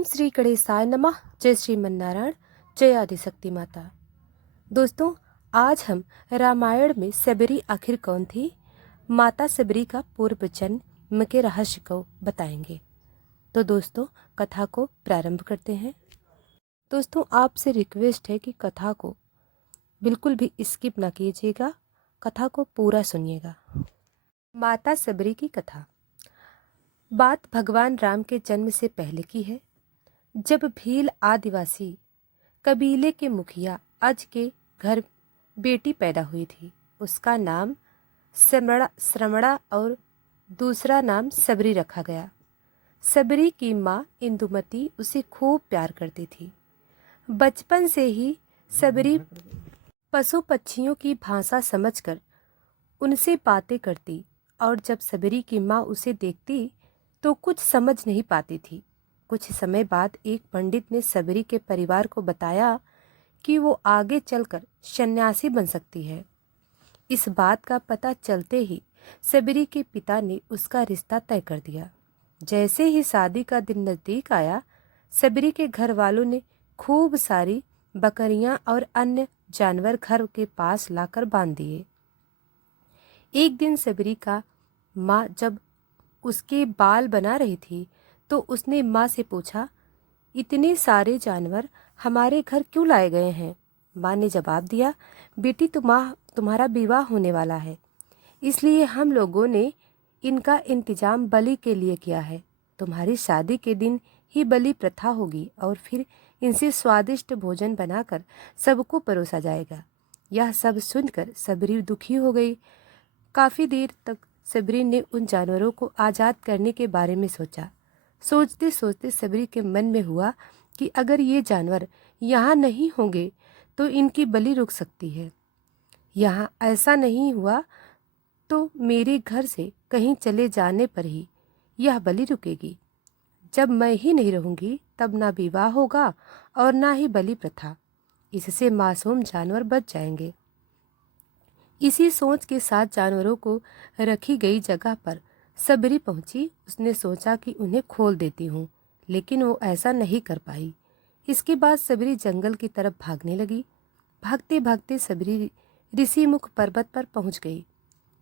ओम श्री गणेशाय नमः। जय श्रीमन्नारायण, जय आदिशक्ति माता। दोस्तों, आज हम रामायण में सबरी आखिर कौन थी, माता सबरी का पूर्व जन्म के रहस्य को बताएंगे। तो दोस्तों, कथा को प्रारंभ करते हैं। दोस्तों, आपसे रिक्वेस्ट है कि कथा को बिल्कुल भी स्किप ना कीजिएगा, कथा को पूरा सुनिएगा। माता सबरी की कथा। बात भगवान राम के जन्म से पहले की है, जब भील आदिवासी कबीले के मुखिया अज के घर बेटी पैदा हुई थी। उसका नाम श्रमणा और दूसरा नाम सबरी रखा गया। सबरी की माँ इंदुमती उसे खूब प्यार करती थी। बचपन से ही सबरी पशु पक्षियों की भाषा समझकर उनसे बातें करती, और जब सबरी की माँ उसे देखती तो कुछ समझ नहीं पाती थी। कुछ समय बाद एक पंडित ने सबरी के परिवार को बताया कि वो आगे चलकर सन्यासी बन सकती है। इस बात का पता चलते ही सबरी के पिता ने उसका रिश्ता तय कर दिया। जैसे ही शादी का दिन नजदीक आया, सबरी के घर वालों ने खूब सारी बकरियां और अन्य जानवर घर के पास लाकर बांध दिए। एक दिन सबरी का माँ जब उसके बाल बना रही थी तो उसने माँ से पूछा, इतने सारे जानवर हमारे घर क्यों लाए गए हैं? माँ ने जवाब दिया, बेटी तुम्हारा विवाह होने वाला है, इसलिए हम लोगों ने इनका इंतजाम बलि के लिए किया है। तुम्हारी शादी के दिन ही बलि प्रथा होगी और फिर इनसे स्वादिष्ट भोजन बनाकर सबको परोसा जाएगा। यह सब सुनकर सबरी दुखी हो गई। काफी देर तक सबरी ने उन जानवरों को आज़ाद करने के बारे में सोचा। सोचते सोचते सबरी के मन में हुआ कि अगर ये जानवर यहाँ नहीं होंगे तो इनकी बलि रुक सकती है। यहाँ ऐसा नहीं हुआ तो मेरे घर से कहीं चले जाने पर ही यह बलि रुकेगी। जब मैं ही नहीं रहूंगी तब ना विवाह होगा और ना ही बलि प्रथा। इससे मासूम जानवर बच जाएंगे। इसी सोच के साथ जानवरों को रखी गई जगह पर सबरी पहुंची। उसने सोचा कि उन्हें खोल देती हूँ, लेकिन वो ऐसा नहीं कर पाई। इसके बाद सबरी जंगल की तरफ भागने लगी। भागते भागते सबरी ऋषि मुख पर्वत पर पहुंच गई।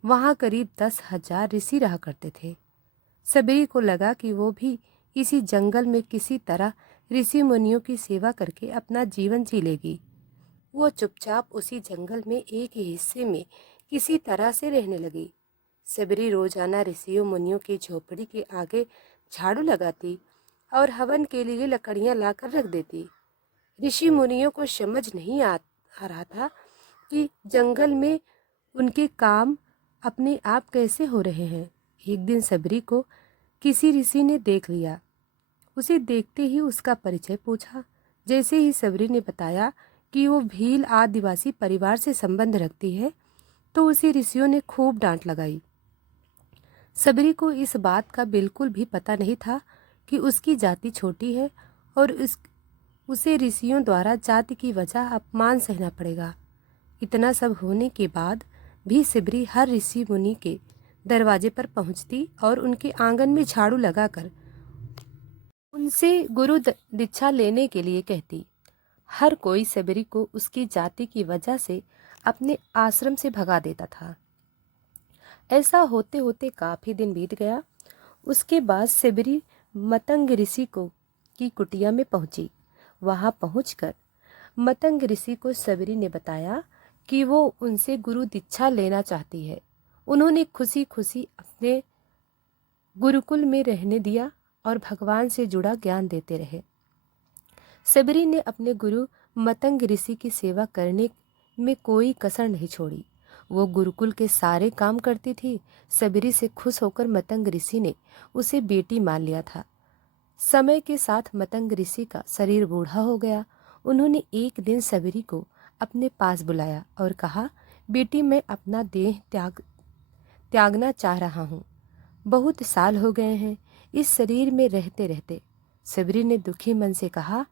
वहां करीब 10,000 ऋषि रहा करते थे। सबरी को लगा कि वो भी इसी जंगल में किसी तरह ऋषि मुनियों की सेवा करके अपना जीवन जी लेगी। वो चुपचाप उसी जंगल में एक ही हिस्से में किसी तरह से रहने लगी। सबरी रोजाना ऋषियों मुनियों की झोपड़ी के आगे झाड़ू लगाती और हवन के लिए लकड़ियां लाकर रख देती। ऋषि मुनियों को समझ नहीं आ रहा था कि जंगल में उनके काम अपने आप कैसे हो रहे हैं। एक दिन सबरी को किसी ऋषि ने देख लिया। उसे देखते ही उसका परिचय पूछा। जैसे ही सबरी ने बताया कि वो भील आदिवासी परिवार से संबंध रखती है तो उसे ऋषियों ने खूब डांट लगाई। सबरी को इस बात का बिल्कुल भी पता नहीं था कि उसकी जाति छोटी है और उसे ऋषियों द्वारा जाति की वजह अपमान सहना पड़ेगा। इतना सब होने के बाद भी सबरी हर ऋषि मुनि के दरवाजे पर पहुंचती और उनके आंगन में झाड़ू लगाकर उनसे गुरु दीक्षा लेने के लिए कहती। हर कोई सबरी को उसकी जाति की वजह से अपने आश्रम से भगा देता था। ऐसा होते होते काफी दिन बीत गया। उसके बाद सबरी मतंग ऋषि की कुटिया में पहुंची। वहां पहुंचकर मतंग ऋषि को सबरी ने बताया कि वो उनसे गुरु दीक्षा लेना चाहती है। उन्होंने खुशी खुशी अपने गुरुकुल में रहने दिया और भगवान से जुड़ा ज्ञान देते रहे। सबरी ने अपने गुरु मतंग ऋषि की सेवा करने में कोई कसर नहीं छोड़ी। वो गुरुकुल के सारे काम करती थी। सबरी से खुश होकर मतंग ऋषि ने उसे बेटी मान लिया था। समय के साथ मतंग ऋषि का शरीर बूढ़ा हो गया। उन्होंने एक दिन सबरी को अपने पास बुलाया और कहा, बेटी, मैं अपना देह त्यागना चाह रहा हूँ। बहुत साल हो गए हैं इस शरीर में रहते रहते। सबरी ने दुखी मन से कहा,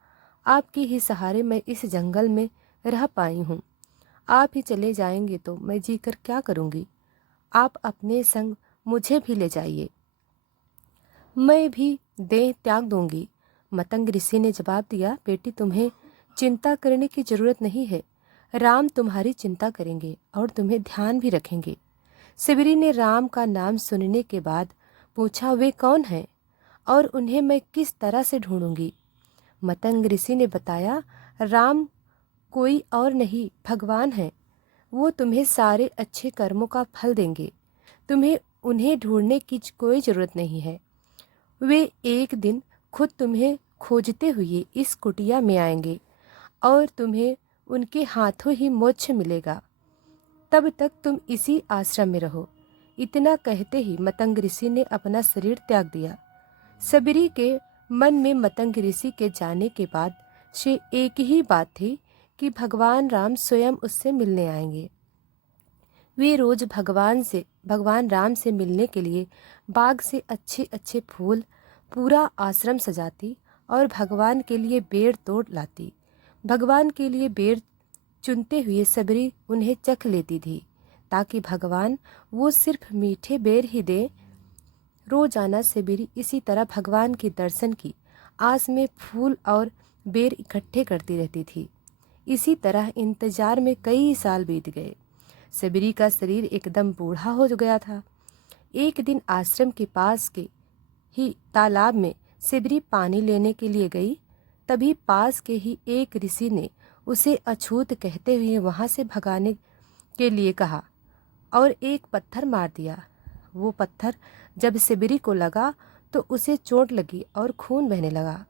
आपके ही सहारे मैं इस जंगल में रह पाई हूँ। आप ही चले जाएंगे तो मैं जीकर क्या करूँगी? आप अपने संग मुझे भी ले जाइए, मैं भी देह त्याग दूंगी। मतंग ऋषि ने जवाब दिया, बेटी तुम्हें चिंता करने की जरूरत नहीं है। राम तुम्हारी चिंता करेंगे और तुम्हें ध्यान भी रखेंगे। सबरी ने राम का नाम सुनने के बाद पूछा, वे कौन हैं और उन्हें मैं किस तरह से ढूंढूंगी? मतंग ऋषि ने बताया, राम कोई और नहीं भगवान है। वो तुम्हें सारे अच्छे कर्मों का फल देंगे। तुम्हें उन्हें ढूंढने की कोई ज़रूरत नहीं है। वे एक दिन खुद तुम्हें खोजते हुए इस कुटिया में आएंगे और तुम्हें उनके हाथों ही मोक्ष मिलेगा। तब तक तुम इसी आश्रम में रहो। इतना कहते ही मतंग ऋषि ने अपना शरीर त्याग दिया। सबरी के मन में मतंग ऋषि के जाने के बाद से एक ही बात थी कि भगवान राम स्वयं उससे मिलने आएंगे। वे रोज भगवान राम से मिलने के लिए बाग से अच्छे अच्छे फूल पूरा आश्रम सजाती और भगवान के लिए बेर तोड़ लाती। भगवान के लिए बेर चुनते हुए सबरी उन्हें चख लेती थी ताकि भगवान वो सिर्फ मीठे बेर ही दे। रोजाना सबरी इसी तरह भगवान के दर्शन की आस में फूल और बेर इकट्ठे करती रहती थी। इसी तरह इंतजार में कई साल बीत गए। सबरी का शरीर एकदम बूढ़ा हो गया था। एक दिन आश्रम के पास के ही तालाब में सबरी पानी लेने के लिए गई। तभी पास के ही एक ऋषि ने उसे अछूत कहते हुए वहां से भगाने के लिए कहा और एक पत्थर मार दिया। वो पत्थर जब सबरी को लगा तो उसे चोट लगी और खून बहने लगा।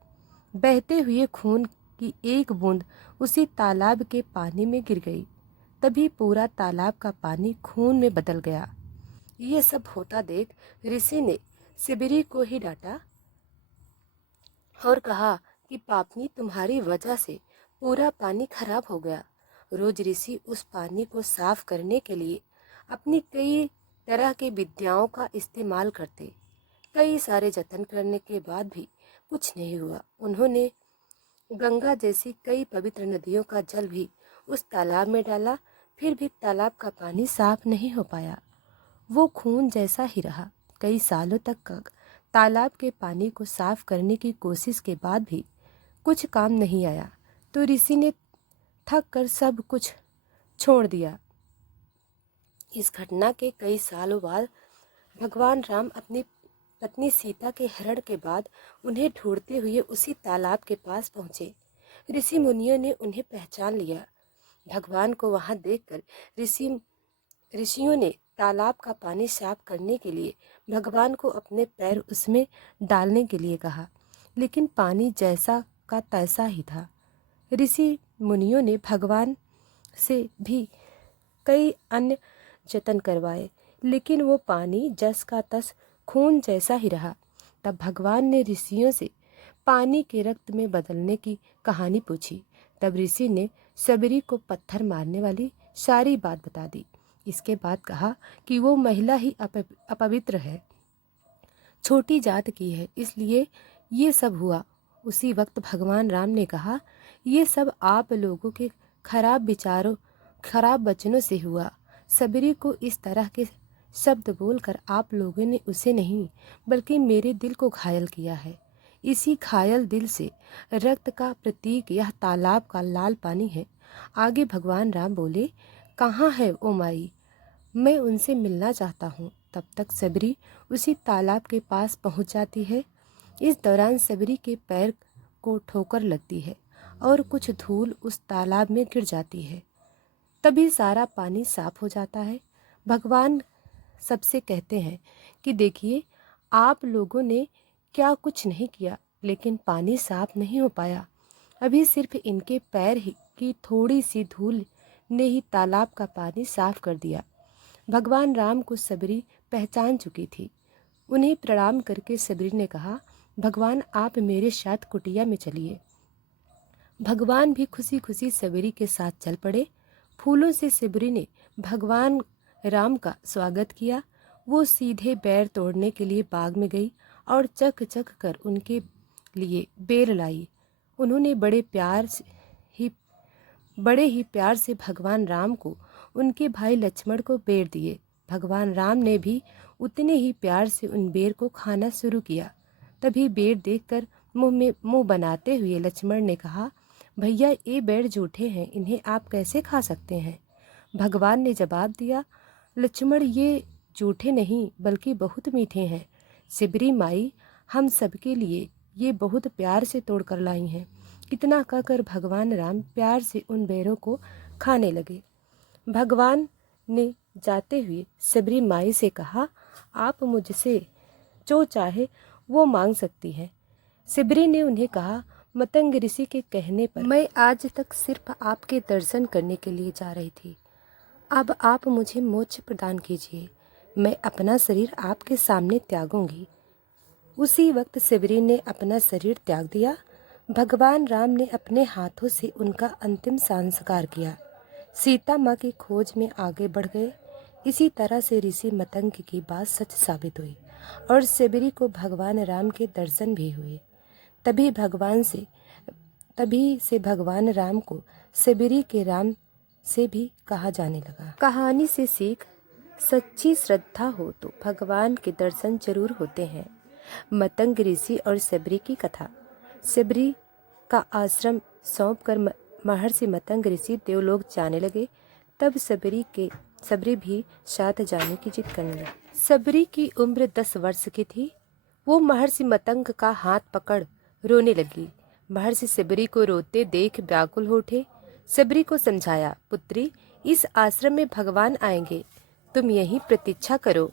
बहते हुए खून की एक बूंद उसी तालाब के पानी में गिर गई। तभी पूरा तालाब का पानी खून में बदल गया। ये सब होता देख ऋषि ने सबरी को ही डांटा और कहा कि पापनी, तुम्हारी वजह से पूरा पानी खराब हो गया। रोज ऋषि उस पानी को साफ करने के लिए अपनी कई तरह की विद्याओं का इस्तेमाल करते। कई सारे जतन करने के बाद भी कुछ नहीं हुआ। उन्होंने गंगा जैसी कई पवित्र नदियों का जल भी उस तालाब में डाला, फिर भी तालाब का पानी साफ नहीं हो पाया। वो खून जैसा ही रहा। कई सालों तक तालाब के पानी को साफ करने की कोशिश के बाद भी कुछ काम नहीं आया तो ऋषि ने थक कर सब कुछ छोड़ दिया। इस घटना के कई सालों बाद भगवान राम अपनी पत्नी सीता के हरण के बाद उन्हें ढूंढते हुए उसी तालाब के पास पहुंचे। ऋषि मुनियों ने उन्हें पहचान लिया। भगवान को वहां देखकर ऋषियों ने तालाब का पानी साफ करने के लिए भगवान को अपने पैर उसमें डालने के लिए कहा, लेकिन पानी जैसा का तैसा ही था। ऋषि मुनियों ने भगवान से भी कई अन्य जतन करवाए, लेकिन वो पानी जस का तस खून जैसा ही रहा। तब भगवान ने ऋषियों से पानी के रक्त में बदलने की कहानी पूछी। तब ऋषि ने सबरी को पत्थर मारने वाली सारी बात बता दी। इसके बाद कहा कि वो महिला ही अपवित्र है, छोटी जात की है, इसलिए ये सब हुआ। उसी वक्त भगवान राम ने कहा, ये सब आप लोगों के खराब वचनों से हुआ। सबरी को इस तरह के शब्द बोलकर आप लोगों ने उसे नहीं बल्कि मेरे दिल को घायल किया है। इसी घायल दिल से रक्त का प्रतीक यह तालाब का लाल पानी है। आगे भगवान राम बोले, कहाँ है ओ माई, मैं उनसे मिलना चाहता हूँ। तब तक सबरी उसी तालाब के पास पहुँच जाती है। इस दौरान सबरी के पैर को ठोकर लगती है और कुछ धूल उस तालाब में गिर जाती है। तभी सारा पानी साफ हो जाता है। भगवान सबसे कहते हैं कि देखिए, आप लोगों ने क्या कुछ नहीं किया, लेकिन पानी साफ नहीं हो पाया। अभी सिर्फ इनके पैर ही की थोड़ी सी धूल ने ही तालाब का पानी साफ कर दिया। भगवान राम को सबरी पहचान चुकी थी। उन्हें प्रणाम करके सबरी ने कहा, भगवान आप मेरे साथ कुटिया में चलिए। भगवान भी खुशी खुशी सबरी के साथ चल पड़े। फूलों से सबरी ने भगवान राम का स्वागत किया। वो सीधे बेर तोड़ने के लिए बाग में गई और चख चख कर उनके लिए बेर लाई। उन्होंने बड़े ही प्यार से भगवान राम को उनके भाई लक्ष्मण को बेर दिए। भगवान राम ने भी उतने ही प्यार से उन बेर को खाना शुरू किया। तभी बेर देखकर मुंह बनाते हुए लक्ष्मण ने कहा, भैया ये बैर जूठे हैं, इन्हें आप कैसे खा सकते हैं? भगवान ने जवाब दिया, लक्ष्मण ये जूठे नहीं बल्कि बहुत मीठे हैं। सिबरी माई हम सबके लिए ये बहुत प्यार से तोड़ कर लाई हैं। इतना कहकर भगवान राम प्यार से उन बैरों को खाने लगे। भगवान ने जाते हुए सिबरी माई से कहा, आप मुझसे जो चाहे वो मांग सकती है। सिबरी ने उन्हें कहा, मतंग ऋषि के कहने पर मैं आज तक सिर्फ आपके दर्शन करने के लिए जा रही थी। अब आप मुझे मोक्ष प्रदान कीजिए, मैं अपना शरीर आपके सामने त्यागूंगी। उसी वक्त सिबरी ने अपना शरीर त्याग दिया। भगवान राम ने अपने हाथों से उनका अंतिम संस्कार किया। सीता माँ की खोज में आगे बढ़ गए। इसी तरह से ऋषि मतंग की बात सच साबित हुई और सिबरी को भगवान राम के दर्शन भी हुए। तभी से भगवान राम को सिबरी के राम से भी कहा जाने लगा। कहानी से सीख, सच्ची श्रद्धा हो तो भगवान के दर्शन जरूर होते हैं। मतंग ऋषि और सिबरी की कथा। सिबरी का आश्रम सौंपकर महर्षि मतंग ऋषि देवलोक जाने लगे। तब सबरी भी साथ जाने की जिद करने लगी। सबरी की उम्र 10 वर्ष की थी। वो महर्षि मतंग का हाथ पकड़ रोने लगी। महर्षि सबरी को रोते देख व्याकुल हो उठे। सबरी को समझाया, पुत्री, इस आश्रम में भगवान आएंगे, तुम यहीं प्रतीक्षा करो।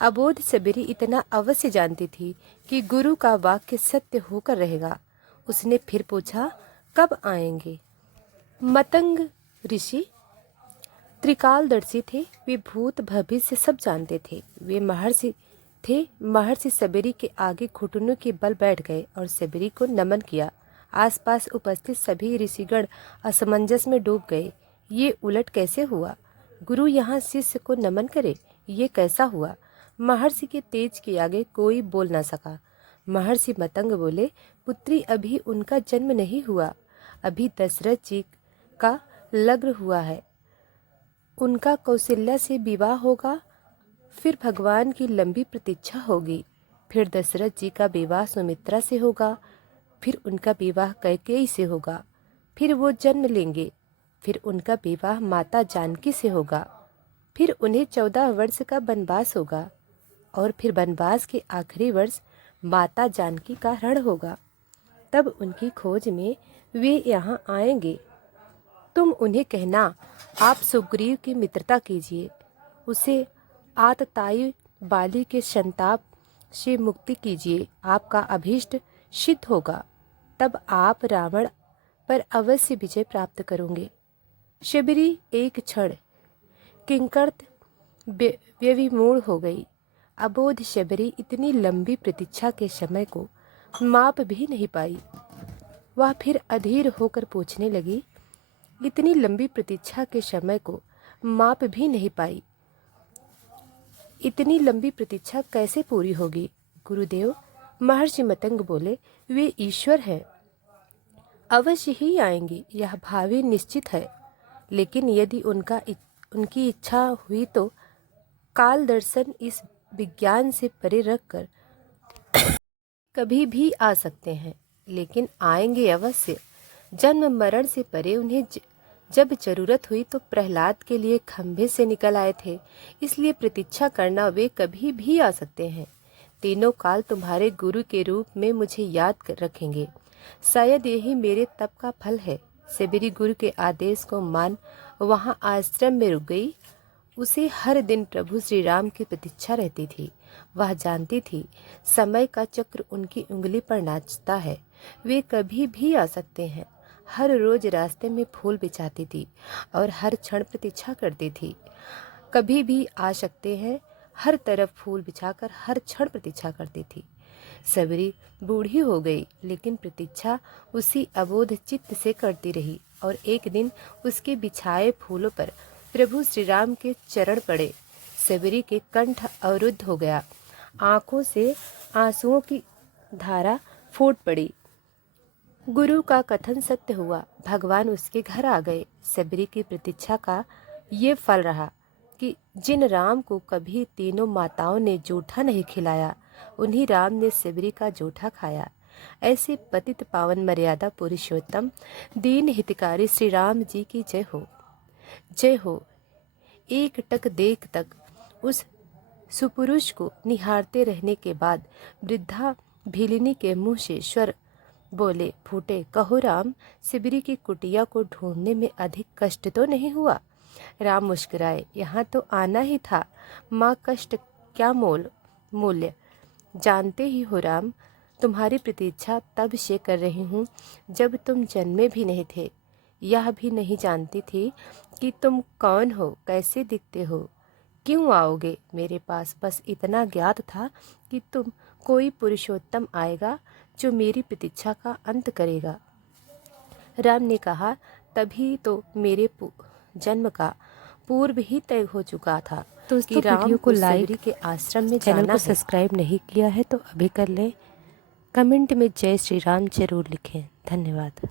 अबोध सबरी इतना अवश्य जानती थी कि गुरु का वाक्य सत्य होकर रहेगा। उसने फिर पूछा, कब आएंगे? मतंग ऋषि त्रिकालदर्शी थे। वे भूत भविष्य सब जानते थे। वे महर्षि सबरी के आगे घुटनों के बल बैठ गए और सबरी को नमन किया। आसपास उपस्थित सभी ऋषिगण असमंजस में डूब गए। ये उलट कैसे हुआ? गुरु यहाँ शिष्य को नमन करे, ये कैसा हुआ? महर्षि के तेज के आगे कोई बोल न सका। महर्षि मतंग बोले, पुत्री, अभी उनका जन्म नहीं हुआ, अभी दशरथ जी का लग्न हुआ है। उनका कौशल्या से विवाह होगा, फिर भगवान की लंबी प्रतीक्षा होगी, फिर दशरथ जी का विवाह सुमित्रा से होगा, फिर उनका विवाह कैकेयी से होगा, फिर वो जन्म लेंगे, फिर उनका विवाह माता जानकी से होगा, फिर उन्हें 14 वर्ष का वनवास होगा और फिर वनवास के आखिरी वर्ष माता जानकी का रण होगा। तब उनकी खोज में वे यहाँ आएंगे। तुम उन्हें कहना, आप सुग्रीव की मित्रता कीजिए, उसे आततायी बाली के संताप से मुक्ति कीजिए, आपका अभीष्ट सिद्ध होगा। तब आप रावण पर अवश्य विजय प्राप्त करोगे। शबरी एक क्षण किंकर्त व्यविमूढ़ हो गई। अबोध शबरी इतनी लंबी प्रतीक्षा के समय को माप भी नहीं पाई। वह फिर अधीर होकर पूछने लगी, इतनी लंबी प्रतीक्षा के समय को माप भी नहीं पाई, इतनी लंबी प्रतीक्षा कैसे पूरी होगी? गुरुदेव, महर्षि मतंग बोले, वे ईश्वर हैं, अवश्य ही आएंगे, यह भावी निश्चित है। लेकिन यदि उनकी इच्छा हुई तो काल दर्शन इस विज्ञान से परे रखकर कभी भी आ सकते हैं, लेकिन आएंगे अवश्य। जन्म मरण से परे उन्हें जब जरूरत हुई तो प्रहलाद के लिए खंभे से निकल आए थे, इसलिए प्रतीक्षा करना, वे कभी भी आ सकते हैं। तीनों काल तुम्हारे गुरु के रूप में मुझे याद रखेंगे, शायद यही मेरे तप का फल है। सबरी गुरु के आदेश को मान वहाँ आश्रम में रुक गई। उसे हर दिन प्रभु श्री राम की प्रतीक्षा रहती थी। वह जानती थी समय का चक्र उनकी उंगली पर नाचता है, वे कभी भी आ सकते हैं। हर रोज रास्ते में फूल बिछाती थी और हर क्षण प्रतीक्षा करती थी, कभी भी आ सकते हैं। हर तरफ फूल बिछाकर हर क्षण प्रतीक्षा करती थी। सबरी बूढ़ी हो गई, लेकिन प्रतीक्षा उसी अबोध चित्त से करती रही और एक दिन उसके बिछाए फूलों पर प्रभु श्री राम के चरण पड़े। सबरी के कंठ अवरुद्ध हो गया, आंखों से आंसुओं की धारा फूट पड़ी। गुरु का कथन सत्य हुआ, भगवान उसके घर आ गए। सबरी की प्रतीक्षा का ये फल रहा कि जिन राम को कभी तीनों माताओं ने जूठा नहीं खिलाया, उन्हीं राम ने सबरी का जूठा खाया। ऐसे पतित पावन मर्यादा पुरुषोत्तम दीन हितकारी श्री राम जी की जय हो, जय हो। एक टक देख तक उस सुपुरुष को निहारते रहने के बाद वृद्धा भीलिनी के मुंह से स्वर बोले फूटे, कहो राम, सिबरी की कुटिया को ढूंढने में अधिक कष्ट तो नहीं हुआ? राम मुस्कुराए, यहाँ तो आना ही था, माँ कष्ट क्या मूल्य जानते ही हो राम, तुम्हारी प्रतीक्षा तब से कर रही हूँ जब तुम जन्मे भी नहीं थे। यह भी नहीं जानती थी कि तुम कौन हो, कैसे दिखते हो, क्यों आओगे मेरे पास। बस इतना ज्ञात था कि तुम कोई पुरुषोत्तम आएगा जो मेरी प्रतीक्षा का अंत करेगा। राम ने कहा, तभी तो मेरे जन्म का पूर्व ही तय हो चुका था कि राम वीडियो को लाइक के आश्रम में चैनल जाना को है। सब्सक्राइब नहीं किया है तो अभी कर लें। कमेंट में जय श्री राम जरूर लिखें। धन्यवाद।